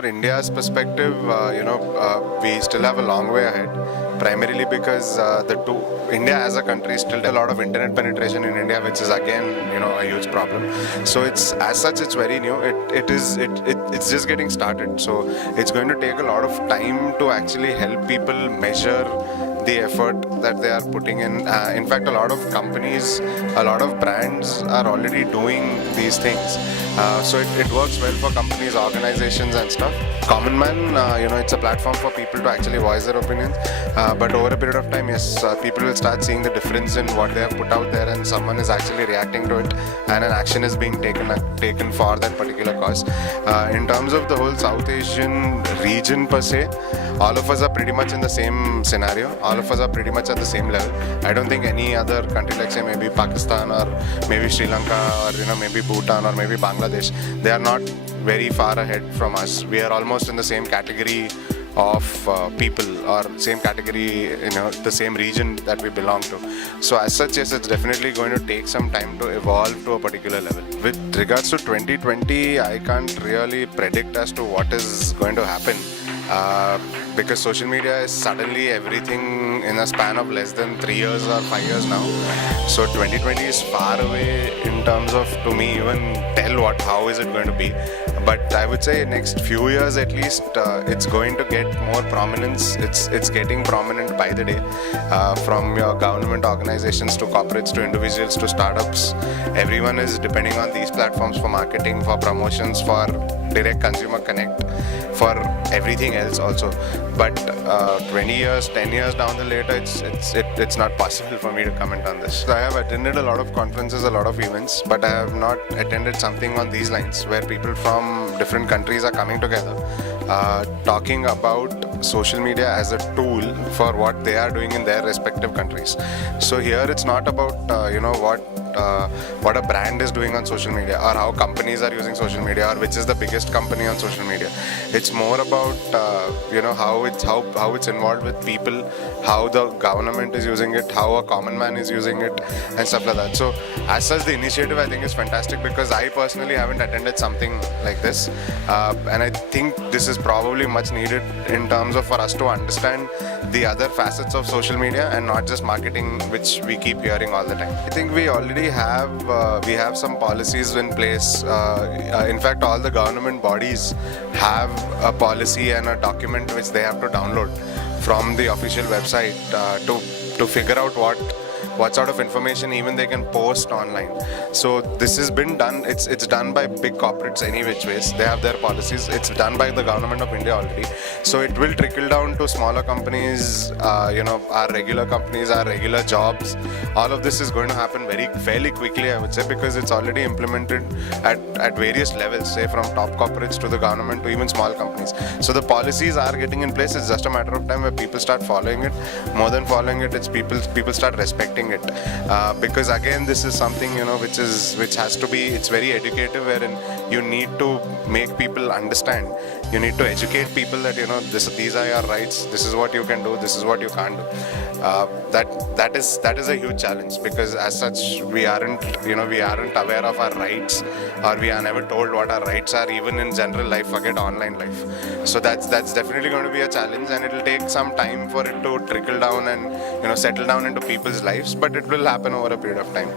for India's perspective, we still have a long way ahead. Primarily because India as a country still a lot of internet penetration in India, which is again a huge problem. So it's very new. It's just getting started. So it's going to take a lot of time to actually help people measure the effort that they are putting in. In fact, a lot of companies, a lot of brands are already doing these things. So it works well for companies, organizations and stuff. Common Man, it's a platform for people to actually voice their opinions. But over a period of time, yes, people will start seeing the difference in what they have put out there, and someone is actually reacting to it, and an action is being taken for that particular cause. In terms of the whole South Asian region per se, all of us are pretty much in the same scenario. All of us are pretty much at the same level. I don't think any other country, like say maybe Pakistan or maybe Sri Lanka or maybe Bhutan or maybe Bangladesh, they are not very far ahead from us. We are almost in the same category of people, or same category, the same region that we belong to. So as such, yes, it's definitely going to take some time to evolve to a particular level. With regards to 2020, I can't really predict as to what is going to happen. Because social media is suddenly everything in a span of less than 3 years or 5 years now. So 2020 is far away in terms of, to me, even tell how is it going to be. But I would say next few years at least, it's going to get more prominence. It's getting prominent by the day. From your government organizations to corporates to individuals to startups, everyone is depending on these platforms for marketing, for promotions, for direct consumer connect, for everything else also. But 20 years, 10 years down the later, it's not possible for me to comment on this. I have attended a lot of conferences, a lot of events, but I have not attended something on these lines where people from different countries are coming together, talking about social media as a tool for what they are doing in their respective countries. So here it's not about what a brand is doing on social media, or how companies are using social media, or which is the biggest company on social media. It's more about how it's involved with people, how the government is using it, how a common man is using it, and stuff like that. So as such, the initiative I think is fantastic, because I personally haven't attended something like this, and I think this is probably much needed in terms of for us to understand the other facets of social media and not just marketing, which we keep hearing all the time. I think we already have some policies in place. In fact, all the government bodies have a policy and a document which they have to download from the official website to figure out what sort of information even they can post online. So this has been done. It's done by big corporates any which ways. They have their policies. It's done by the government of India already. So it will trickle down to smaller companies, our regular companies, our regular jobs. All of this is going to happen fairly quickly, I would say, because it's already implemented at various levels, say from top corporates to the government to even small companies. So the policies are getting in place. It's just a matter of time where people start following it. More than following it, it's people start respecting it, because again, this is something which has to be, it's very educative, wherein you need to make people understand. You need to educate people that these are your rights, this is what you can do, this is what you can't do. That is a huge challenge, because as such we aren't aware of our rights, or we are never told what our rights are, even in general life, forget online life. So that's definitely going to be a challenge, and it will take some time for it to trickle down and settle down into people's lives, but it will happen over a period of time.